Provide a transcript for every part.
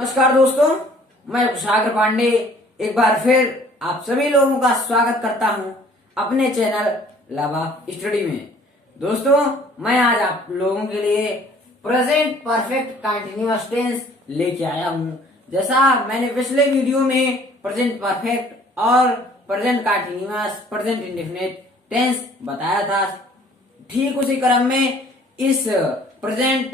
नमस्कार दोस्तों, मैं कुशाग्र पांडे एक बार फिर आप सभी लोगों का स्वागत करता हूं अपने चैनल लाभा स्टडी में। दोस्तों, मैं आज आप लोगों के लिए प्रेजेंट परफेक्ट कंटीन्यूअस टेंस लेके आया हूं। जैसा मैंने पिछले वीडियो में प्रेजेंट परफेक्ट और present continuous, present indefinite tense बताया था, ठीक उसी क्रम में इस प्रेजेंट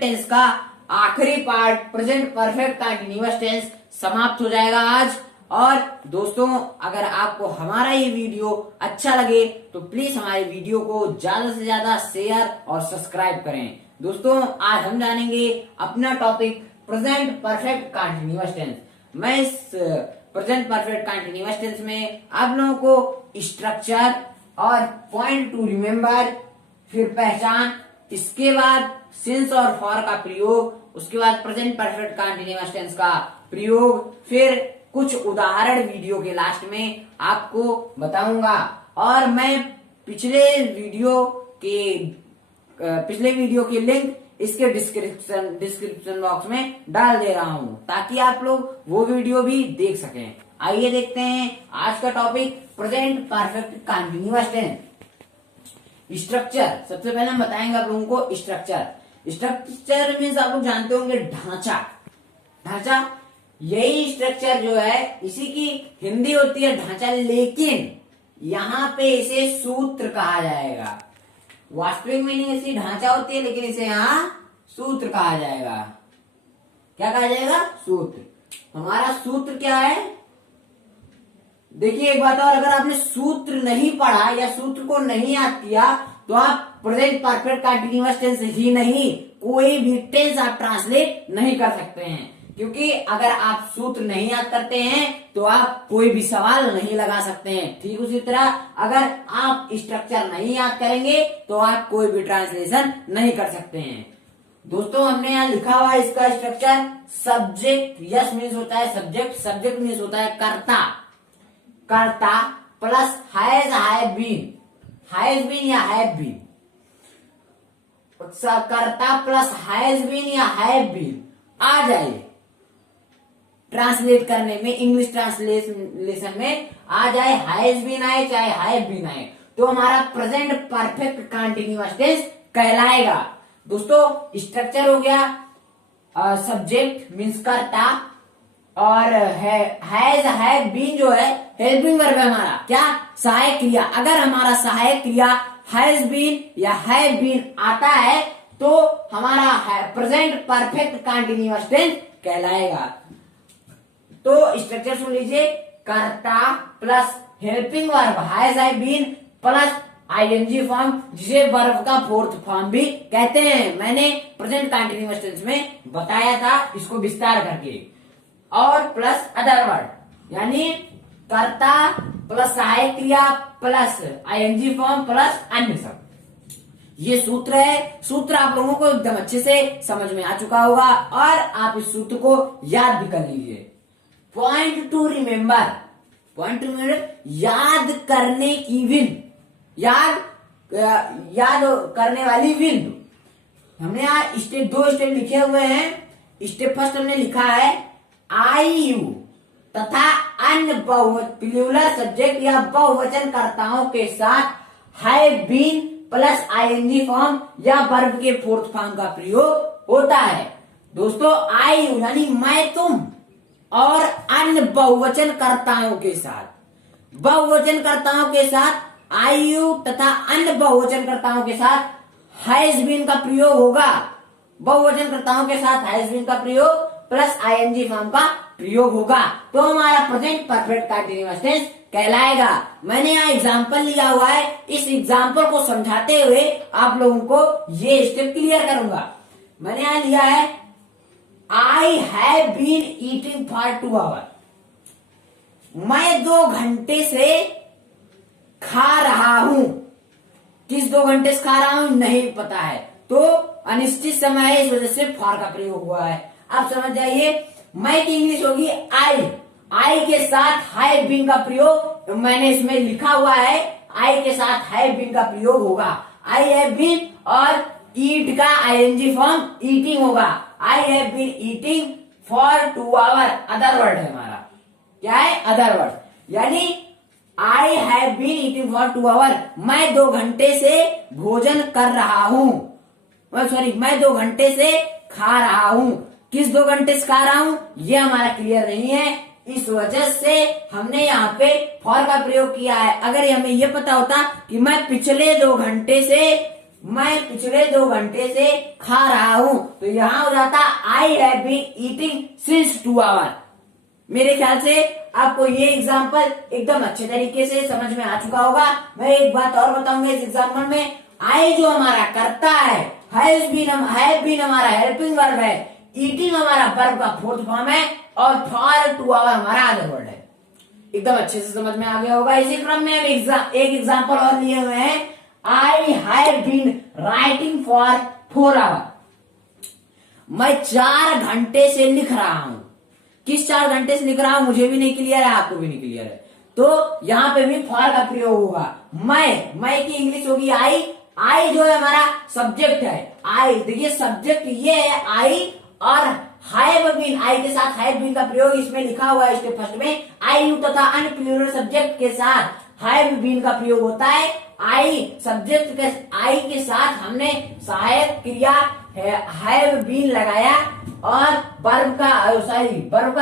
टेंस का आखिरी part present perfect continuous tense समाप्त हो जाएगा आज। और दोस्तों, अगर आपको हमारा ये वीडियो अच्छा लगे तो प्लीज हमारे वीडियो को ज्यादा से ज्यादा शेयर और सब्सक्राइब करें। दोस्तों, आज हम जानेंगे अपना topic present perfect continuous tense. मैं इस प्रेजेंट परफेक्ट कंटीन्यूअस टेंस में आप लोगों को स्ट्रक्चर और पॉइंट टू रिमेम्बर, फिर पहचान, इसके बाद सिंस और फॉर का प्रयोग, उसके बाद प्रेजेंट परफेक्ट कंटीन्यूअस टेंस का प्रयोग, फिर कुछ उदाहरण वीडियो के लास्ट में आपको बताऊंगा। और मैं पिछले वीडियो के लिंक इसके डिस्क्रिप्शन बॉक्स में डाल दे रहा हूं ताकि आप लोग वो वीडियो भी देख सकें। आइए देखते हैं आज का topic present perfect continuous tense. Structure, सबसे पहले हम बताएंगे आप लोगों को स्ट्रक्चर मीन्स आप लोग जानते होंगे ढांचा। यही स्ट्रक्चर जो है इसी की हिंदी होती है ढांचा, लेकिन यहाँ पे इसे सूत्र कहा जाएगा। वास्तविक मीनिंग इसकी ढांचा होती है, लेकिन इसे यहाँ सूत्र कहा जाएगा। क्या कहा जाएगा? सूत्र। हमारा सूत्र क्या है? देखिए एक बात और, अगर आपने सूत्र नहीं पढ़ा या सूत्र को नहीं याद किया तो आप प्रेजेंट परफेक्ट कंटीन्यूअस टेंस ही नहीं, कोई भी टेंस आप ट्रांसलेट नहीं कर सकते हैं। क्योंकि अगर आप सूत्र नहीं याद करते हैं तो आप कोई भी सवाल नहीं लगा सकते हैं। ठीक उसी तरह अगर आप स्ट्रक्चर नहीं याद करेंगे तो आप कोई भी ट्रांसलेशन नहीं कर सकते हैं। दोस्तों, हमने यहाँ लिखा हुआ है इसका स्ट्रक्चर। सब्जेक्ट, यस मीन्स होता है सब्जेक्ट, सब्जेक्ट मीन्स होता है कर्ता प्लस हैज बीन या हैव बीन। कर्ता प्लस हैज बीन या हैव बीन आ जाए ट्रांसलेट करने में, इंग्लिश ट्रांसलेशन में आ जाए, हैज बीन आए चाहे हैव बीन आए, तो हमारा प्रेजेंट परफेक्ट कंटीन्यूअस टेंस कहलाएगा। दोस्तों, स्ट्रक्चर हो गया सब्जेक्ट मीन्स कर्ता, और हैज हैव बीन जो है हेल्पिंग वर्ब है हमारा, क्या? सहायक क्रिया। अगर हमारा सहायक क्रिया हैज बीन या हैव बीन आता है तो हमारा प्रेजेंट परफेक्ट कंटीन्यूअस टेंस कहलाएगा। तो स्ट्रक्चर सुन लीजिए, कर्ता plus helping verb has have been plus ING form, जिसे वर्ब का फोर्थ फॉर्म भी कहते हैं। मैंने प्रेजेंट कंटीन्यूअस टेंस में बताया था इसको विस्तार करके। और प्लस अदर वर्ड, यानी कर्ता प्लस सहायक क्रिया प्लस आईएनजी फॉर्म प्लस अन्य सब। ये सूत्र है। सूत्र आप लोगों को एकदम अच्छे से समझ में आ चुका होगा और आप इस सूत्र को याद भी कर लीजिए। पॉइंट टू रिमेम्बर, याद करने की विन, याद करने वाली विन। हमने यहाँ दो स्टेप लिखे हुए हैं। स्टेप फर्स्ट हमने लिखा है IU तथा अन्य प्लूरल सब्जेक्ट या बहुवचन कर्ताओं के साथ have been plus ING form या वर्ब के फोर्थ फॉर्म का प्रयोग होता है। दोस्तों, IU यानी मैं, तुम, और अन्य बहुवचन कर्ताओं के साथ IU तथा अन्य बहुवचन कर्ताओं के साथ हैज बीन का प्रयोग होगा। बहुवचन कर्ताओं के साथ हैज बीन का प्रयोग प्लस आईएनजी फॉर्म का प्रयोग होगा, तो हमारा प्रेजेंट परफेक्ट कंटीन्यूअस टेंस कहलाएगा। मैंने यहाँ एग्जाम्पल लिया हुआ है, इस एग्जाम्पल को समझाते हुए आप लोगों को ये स्टेप क्लियर करूंगा। मैंने यहाँ लिया है I have been eating for 2 hour. मैं 2 घंटे से खा रहा हूं। किस 2 घंटे से खा रहा हूं नहीं पता है, तो अनिश्चित समय है, इस वजह से फॉर का प्रयोग हुआ है। आप समझ जाइए, मैं की इंग्लिश होगी आई के साथ हैव बीन का प्रयोग मैंने इसमें लिखा हुआ है। आई के साथ हैव बीन का प्रयोग होगा। आई हैव बीन और ईट का आईएनजी फॉर्म ईटिंग होगा। I have been eating for 2 hour, other word है हमारा, क्या है, अदर वर्ड। यानी I have been eating for 2 hour, मैं 2 घंटे से भोजन कर रहा हूं, सॉरी मैं 2 घंटे से खा रहा हूं। किस 2 घंटे से खा रहा हूं ये हमारा क्लियर नहीं है, इस वजह से हमने यहाँ पे फॉर का प्रयोग किया है। अगर हमें ये पता होता कि मैं पिछले 2 घंटे से खा रहा हूं, तो यहां हो जाता I have been eating since 2 hour. मेरे ख्याल से आपको ये एग्जाम्पल एकदम अच्छे तरीके से समझ में आ चुका होगा। मैं एक बात और बताऊंगा इस एग्जाम्पल में, आई जो हमारा करता है, हैव बीन हमारा हेल्पिंग वर्ब है, ईटिंग हमारा वर्ब का 4th फॉर्म है, और फॉर 2 आवर हमारा अदर वर्ड है। एकदम अच्छे से समझ में आ गया होगा। इसी क्रम में हम एक एग्जाम्पल और लिए हुए हैं, I have been writing for 4 hour, मैं 4 घंटे से लिख रहा हूं। किस 4 घंटे से लिख रहा हूं मुझे भी नहीं क्लियर है, आपको भी नहीं क्लियर है, तो यहां पे भी फॉर का प्रयोग होगा। मैं की इंग्लिश होगी आई जो है हमारा सब्जेक्ट है। आई देखिए सब्जेक्ट ये है आई, और हैव बीन, आई के साथ हैव बीन का प्रयोग इसमें लिखा हुआ है स्टेप फर्स्ट में। आई यू तथा अन्य प्लूरल सब्जेक्ट के साथ हैव बीन का प्रयोग होता है। आई सब्जेक्ट के आई के साथ हमने सहायक क्रिया हैव बीन लगाया, और वर्ब का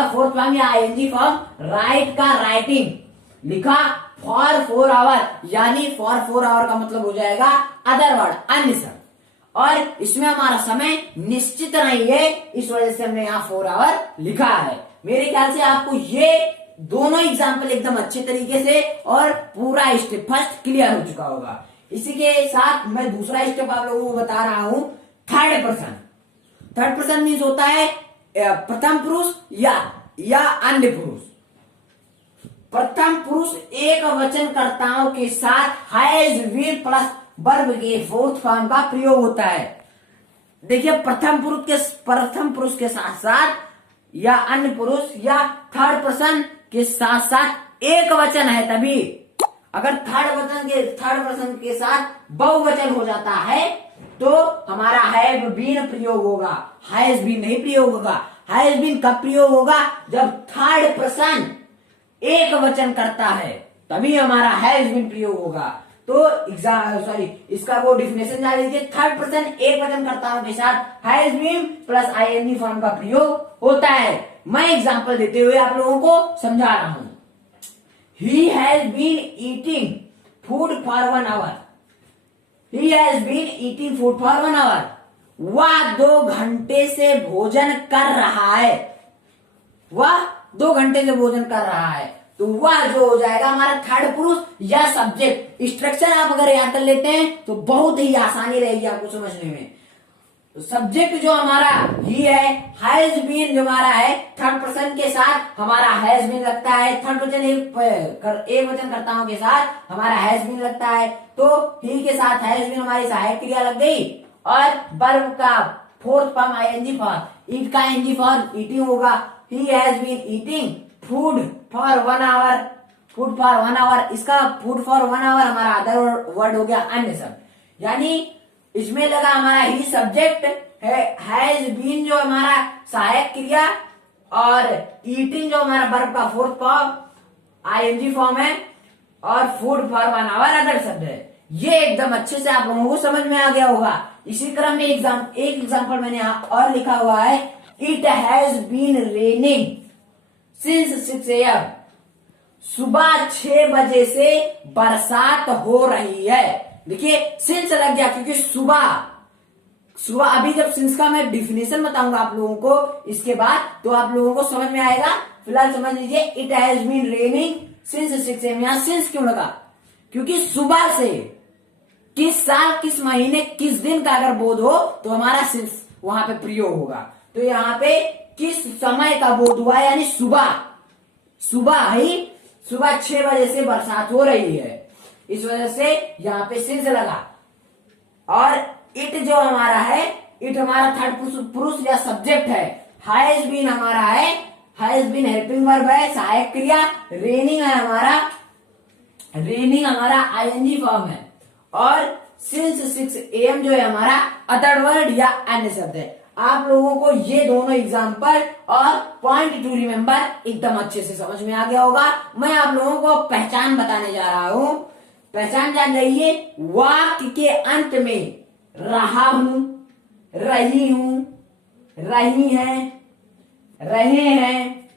4th फॉर्म या आईएनजी फॉर्म राइट का राइटिंग लिखा फॉर 4 आवर, यानी फॉर 4 आवर का मतलब हो जाएगा अदर वर्ड, अन्य शब्द। और इसमें हमारा समय निश्चित नहीं है, इस वजह से हमने यहाँ 4 आवर लिखा है। मेरे ख्याल से आपको ये दोनों एग्जाम्पल एकदम अच्छे तरीके से और पूरा स्टेप फर्स्ट क्लियर हो चुका होगा। इसी के साथ मैं दूसरा स्टेप आप लोगों को बता रहा हूं, third person. Third person means होता है प्रथम पुरुष या अन्य पुरुष। प्रथम पुरुष एक वचनकर्ताओं के साथ हैज बीन प्लस वर्ब के 4th फॉर्म का प्रयोग होता है। देखिए प्रथम पुरुष के साथ साथ या अन्य पुरुष या थर्ड पर्सन के साथ साथ एक वचन है, तभी अगर थर्ड पर्सन के साथ बहुवचन हो जाता है तो हमारा हैव बीन प्रयोग होगा, हैज बीन नहीं प्रयोग होगा। हैज बीन कब प्रयोग होगा, जब थर्ड पर्सन एक वचन करता है, तभी हमारा हैज बीन प्रयोग होगा। तो इसका वो डिफिनेशन जान लीजिए, थर्ड पर्सन एक वचन कर्ताओं के साथ has been plus ING form का प्रयोग होता है। मैं एग्जांपल देते हुए आप लोगों को समझा रहा हूं। He has been eating food for 1 hour, he has been eating food for 1 hour, वह 2 घंटे से भोजन कर रहा है, वह 2 घंटे से भोजन कर रहा है। तो वह जो हो जाएगा हमारा थर्ड पुरुष या सब्जेक्ट। स्ट्रक्चर आप अगर याद कर लेते हैं तो बहुत ही आसानी रहेगी आपको समझने में। सब्जेक्ट जो हमारा ही है, हैज बीन जो हमारा है, थर्ड पर्सन के साथ हमारा हैज बीन लगता है, थर्ड पर्सन एक वचन कर्ताओं के साथ हमारा हैज बीन लगता है, तो ही के साथ हैज बीन हमारी सहायक क्रिया लग गई, और वर्ब का 4th फॉर्म आईएनजी फॉर्म, ईट का एनजी फॉर्म ईटिंग होगा। He has been eating food for 1 hour, food for 1 hour, इसका फूड फॉर 1 आवर हमारा अदर वर्ड हो गया अन्य शब्द। यानी इसमें लगा हमारा ही सब्जेक्ट है, हैज बीन जो हमारा सहायक क्रिया, और ईटिंग जो हमारा वर्ब का 4th फॉर्म आईएनजी फॉर्म है, और फूड फॉर 1 आवर अदर शब्द है। ये एकदम अच्छे से आप लोगों को समझ में आ गया होगा। इसी क्रम में एक एग्जाम्पल मैंने यहाँ और लिखा हुआ है, it has been raining since 6 AM, सुबह 6 बजे से बरसात हो रही है। देखिए सिंस लग गया, क्योंकि सुबह अभी जब सिंस का मैं डिफिनेशन बताऊंगा आप लोगों को इसके बाद, तो आप लोगों को समझ में आएगा। फिलहाल समझ लीजिए, it has been raining since 6 AM। यहां सिंस क्यों लगा, क्योंकि सुबह से किस साल, किस महीने, किस दिन का अगर बोध हो तो हमारा सिंस वहां पे प्रयोग होगा। तो यहाँ पे किस समय का बोध हुआ, यानी सुबह 6 बजे से बरसात हो रही है, इस वजह से यहाँ पे सिंस लगा। और इट जो हमारा है, इट हमारा थर्ड पुरुष या सब्जेक्ट है, हैज बीन हमारा है, हैज बीन हेल्पिंग वर्ब है, सहायक क्रिया, रेनिंग है हमारा आईएनजी फॉर्म है, और सिंस 6 AM जो है हमारा अदर वर्ड या अन्य शब्द है। आप लोगों को ये दोनों एग्जाम्पल और पॉइंट टू रिमेम्बर एकदम अच्छे से समझ में आ गया होगा। मैं आप लोगों को पहचान बताने जा रहा हूं। पहचान जान जाइए। वाक्य के अंत में रहा हूं, रही हूं, रही हैं, रहे हैं,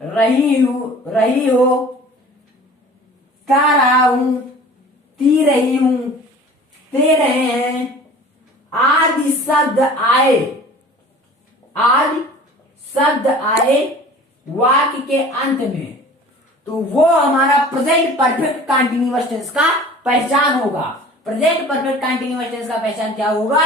रही हूं, रही हो, का रहा हूं, ती रही हूं, ते रहे हैं आदि शब्द आए, आदि शब्द आए वाक्य के अंत में, तो वो हमारा प्रेजेंट परफेक्ट कंटीन्यूअस टेंस का पहचान होगा। प्रेजेंट परफेक्ट कंटीन्यूअस टेंस का पहचान क्या होगा?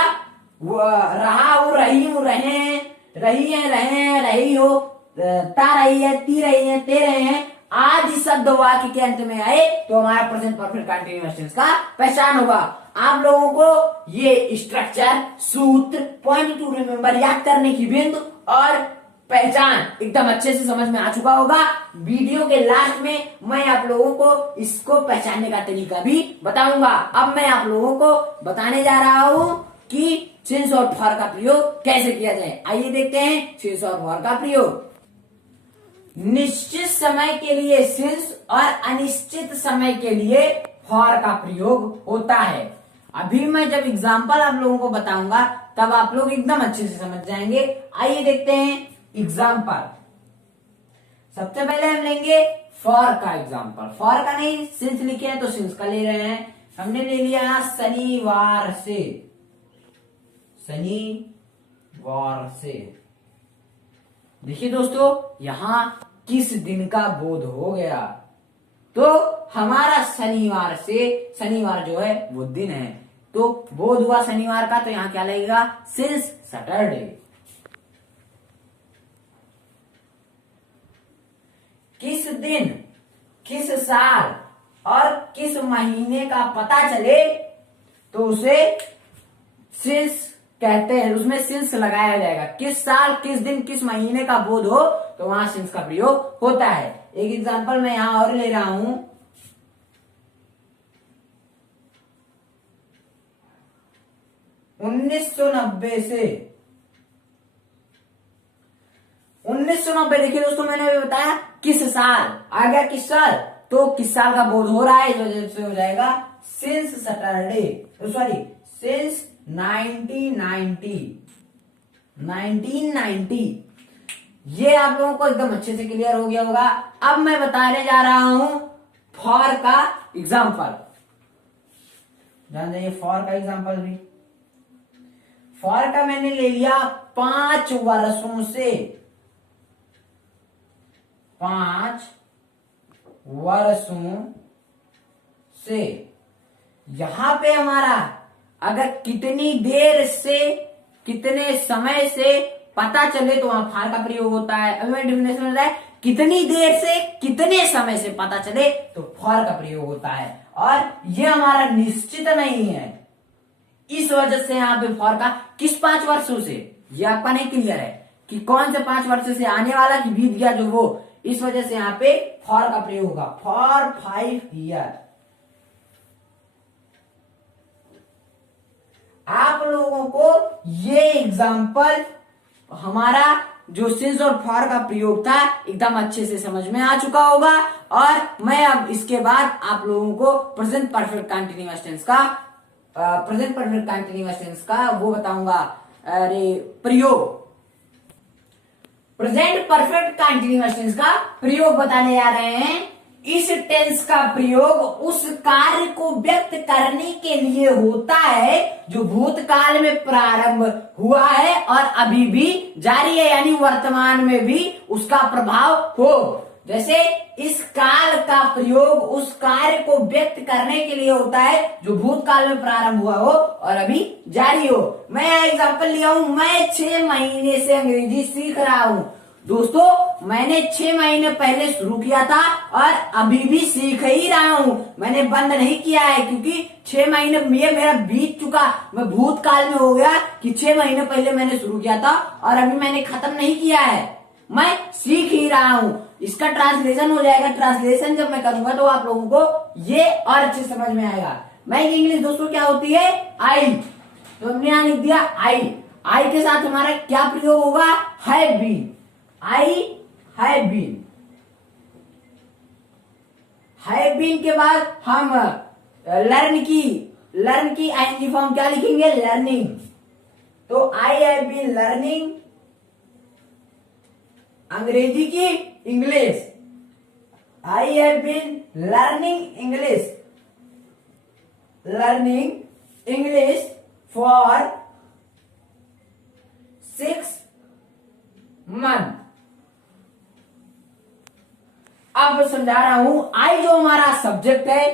वो रहा हूं, रही हूं, रहे हैं, रही है, रहे हैं, रही हो, ता रही है, ती रही है, ते रहे हैं आदि शब्द वाक्य के अंत में आए तो हमारा प्रेजेंट परफेक्ट कंटीन्यूअस टेंस का पहचान होगा। आप लोगों को ये स्ट्रक्चर, सूत्र, पॉइंट टू रिमेम्बर याद करने की बिंदु और पहचान एकदम अच्छे से समझ में आ चुका होगा। वीडियो के लास्ट में मैं आप लोगों को इसको पहचानने का तरीका भी बताऊंगा। अब मैं आप लोगों को बताने जा रहा हूं कि सिंस और फॉर का प्रयोग कैसे किया जाए। आइए देखते हैं सिंस और फॉर का प्रयोग। निश्चित समय के लिए सिंस और अनिश्चित समय के लिए फॉर का प्रयोग होता है। अभी मैं जब एग्जाम्पल आप लोगों को बताऊंगा तब आप लोग एकदम अच्छे से समझ जाएंगे। आइए देखते हैं एग्जाम्पल। सबसे पहले हम लेंगे फॉर का एग्जाम्पल। फॉर का नहीं, सिंस लिखे हैं तो सिंस का ले रहे हैं। हमने ले लिया शनिवार से, शनिवार से। देखिए दोस्तों, यहां किस दिन का बोध हो गया, तो हमारा शनिवार से, शनिवार जो है वो दिन है, तो बोध हुआ शनिवार का, तो यहां क्या लगेगा? Since Saturday. किस दिन, किस साल और किस महीने का पता चले तो उसे सिंस कहते हैं, उसमें सिंस लगाया जाएगा। किस साल, किस दिन, किस महीने का बोध हो तो वहां सिंस का प्रयोग होता है। एक एग्जांपल मैं यहां और ले रहा हूं। 1990 से, 1990 देखिए दोस्तों, मैंने अभी बताया किस साल आ गया, किस साल, तो किस साल का बोध हो रहा है, इस वजह से हो जाएगा सिंस सैटरडे, सॉरी सिंस 1990। ये आप लोगों को एकदम अच्छे से क्लियर हो गया होगा। अब मैं बताने जा रहा हूं फॉर का एग्जाम्पल। जान जाइए फॉर का एग्जाम्पल भी। फॉर का मैंने ले लिया 5 वर्षों से, 5 वर्षों से। यहां पे हमारा अगर कितनी देर से, कितने समय से पता चले तो वहां फार का प्रयोग होता है। अभी मैं डेफिनेशन में बताया, कितनी देर से, कितने समय से पता चले तो फॉर का प्रयोग होता है। और ये हमारा निश्चित नहीं है, इस वजह से यहाँ पे फॉर का किस 5 वर्षों से, ये आपका नहीं क्लियर है कि कौन से 5 वर्षों से, आने वाला कि बीत गया जो वो, इस वजह से यहाँ पे फॉर का प्रयोग होगा। For 5 year. आप लोगों को ये एग्जाम्पल हमारा जो सिंस और फॉर का प्रयोग था एकदम अच्छे से समझ में आ चुका होगा। और मैं अब इसके बाद आप लोगों को प्रेजेंट परफेक्ट कंटीन्यूअस टेंस का, प्रेजेंट परफेक्ट कंटीन्यूअस टेंस का वो बताऊंगा, अरे प्रयोग। प्रेजेंट परफेक्ट कंटीन्यूअस टेंस का प्रयोग बताने जा रहे हैं। इस टेंस का प्रयोग उस कार्य को व्यक्त करने के लिए होता है जो भूतकाल में प्रारंभ हुआ है और अभी भी जारी है, यानी वर्तमान में भी उसका प्रभाव हो। जैसे इस काल का प्रयोग उस कार्य को व्यक्त करने के लिए होता है जो भूतकाल में प्रारंभ हुआ हो और अभी जारी हो। मैं एग्जांपल लिया हूं, मैं 6 महीने से अंग्रेजी सीख रहा हूं। दोस्तों, मैंने 6 महीने पहले शुरू किया था और अभी भी सीख ही रहा हूं, मैंने बंद नहीं किया है, क्योंकि 6 महीने ये मेरा बीत चुका, मैं भूतकाल में हो गया कि 6 महीने पहले मैंने शुरू किया था और अभी मैंने खत्म नहीं किया है, मैं सीख ही रहा हूं। इसका ट्रांसलेशन हो जाएगा। ट्रांसलेशन जब मैं करूंगा तो आप लोगों को ये और अच्छे समझ में आएगा। मैं इंग्लिश दोस्तों क्या होती है? आई, तो हमने यहां लिख दिया आई। आई के साथ हमारा क्या प्रयोग होगा, have been, I have been. Have been के बाद हम लर्न की आईएनजी फॉर्म क्या लिखेंगे, लर्निंग। तो I have been learning Angrezi की English, I have been learning English for 6 months। अब समझा रहा हूं, आई जो हमारा सब्जेक्ट है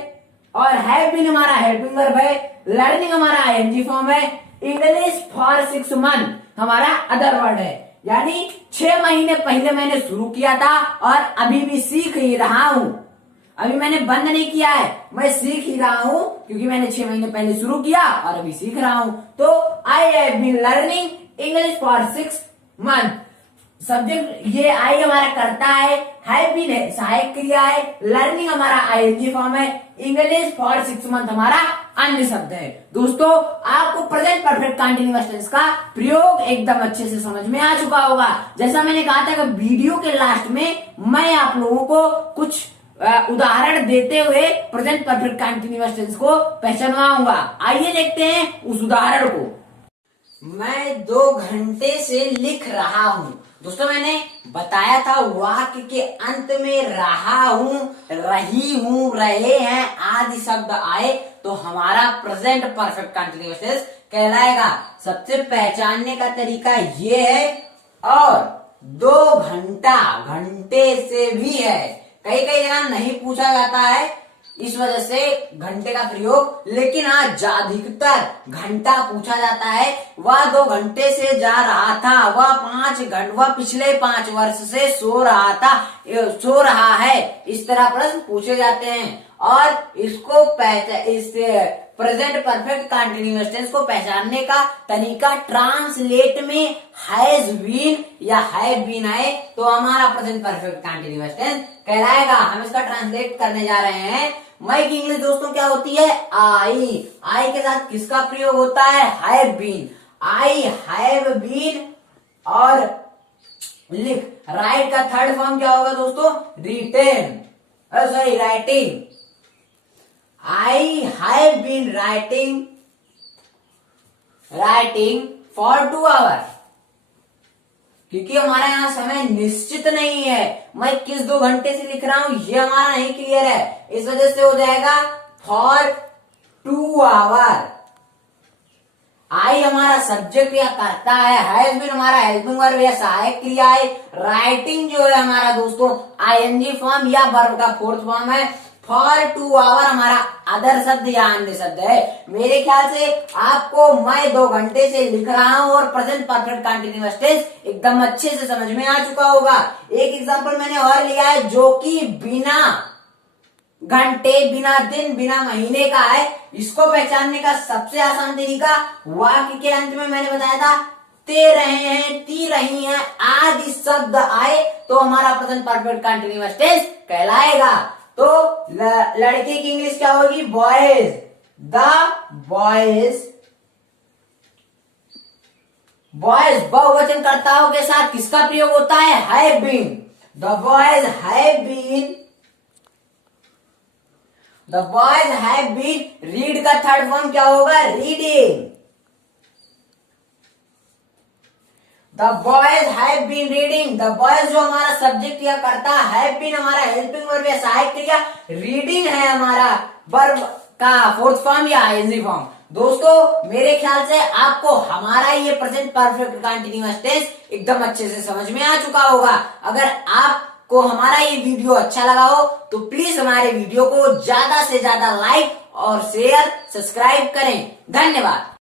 और हैव बीन हमारा हेल्पिंग वर्ब है, लर्निंग हमारा आईएनजी फॉर्म है, इंग्लिश फॉर 6 months हमारा अदर वर्ड है। यानी 6 महीने पहले मैंने शुरू किया था और अभी भी सीख ही रहा हूं। अभी मैंने बंद नहीं किया है, मैं सीख ही रहा हूं, क्योंकि मैंने 6 महीने पहले शुरू किया और अभी सीख रहा हूं। तो I have been learning English for 6 months। Subject ये आई हमारा करता है, हैव बीन है सहायक क्रिया है, लर्निंग हमारा आईएनजी फॉर्म है, इंग्लिश फॉर 6 months हमारा अन्य शब्द है। दोस्तों, आपको प्रेजेंट परफेक्ट कंटीन्यूअस टेंस का प्रयोग एकदम अच्छे से समझ में आ चुका होगा। जैसा मैंने कहा था कि वीडियो के लास्ट में मैं आप लोगों को कुछ उदाहरण देते हुए प्रेजेंट परफेक्ट कंटीन्यूअस टेंस को पहचानवाऊंगा। आइए देखते हैं उस उदाहरण को। मैं 2 घंटे से लिख रहा हूं। दोस्तों, मैंने बताया था वाक्य के अंत में रहा हूं, रही हूं, रहे हैं आदि शब्द आए तो हमारा प्रेजेंट परफेक्ट कंटीन्यूअस टेंस कहलाएगा। सबसे पहचानने का तरीका ये है, और 2 घंटे से भी है। कई जगह नहीं पूछा जाता है, इस वजह से घंटे का प्रयोग, लेकिन आज अधिकतर घंटा पूछा जाता है। वह 2 घंटे से जा रहा था, वह पिछले 5 वर्ष से सो रहा है। इस तरह प्रश्न पूछे जाते हैं और इसको इस प्रेजेंट परफेक्ट कंटीन्यूअस टेंस को पहचानने का तरीका ट्रांसलेट में हैज बीन या हैव बीन आए तो हमारा प्रेजेंट परफेक्ट कंटीन्यूअस टेंस कहलाएगा। हम इसका ट्रांसलेट करने जा रहे हैं। मैं की इंग्लिश दोस्तों क्या होती है, आई के साथ किसका प्रयोग होता है, have been. I have been और लिख, राइट का थर्ड फॉर्म क्या होगा दोस्तों, written, writing. I have been writing for 2 hours। क्योंकि हमारा यहाँ समय निश्चित नहीं है, मैं किस 2 घंटे से लिख रहा हूं ये हमारा नहीं क्लियर है, इस वजह से हो जाएगा for 2 hours। आई हमारा सब्जेक्ट या करता है, हैज बीन हमारा हेल्पिंग वर्ब या सहायक क्रिया है, राइटिंग जो है हमारा दोस्तों आईएनजी फॉर्म या वर्ब का 4th फॉर्म है, फॉर 2 hours हमारा अदर शब्द या अन्य शब्द है। मेरे ख्याल से आपको मैं 2 घंटे से लिख रहा हूं और प्रेजेंट परफेक्ट कंटीन्यूअस टेंस एकदम अच्छे से समझ में आ चुका होगा। एक एग्जांपल मैंने और लिया है जो कि बिना घंटे, बिना दिन, बिना महीने का है। इसको पहचानने का सबसे आसान तरीका, वाक्य के अंत में मैंने बताया था ते रहे हैं, ती रही हैं आदि शब्द आए तो हमारा प्रेजेंट परफेक्ट कंटीन्यूअस टेंस कहलाएगा। तो लड़के की इंग्लिश क्या होगी, बॉयज। द बॉयज बहुवचन कर्ताओं के साथ किसका प्रयोग होता है, have been. The boys have been. Read का थर्ड फॉर्म क्या होगा, reading. The boys have been reading. The boys जो हमारा सब्जेक्ट या करता, हैव बीन हमारा हेल्पिंग वर्ब या सहायक क्रिया, रीडिंग है हमारा वर्ब का 4th फॉर्म या आईएनजी फॉर्म। दोस्तों, मेरे ख्याल से आपको हमारा ये प्रेजेंट परफेक्ट कंटीन्यूअस टेंस एकदम अच्छे से समझ में आ चुका होगा। अगर आपको हमारा ये वीडियो अच्छा लगा हो तो प्लीज हमारे वीडियो को ज्यादा से ज्यादा लाइक और शेयर, सब्सक्राइब करें। धन्यवाद।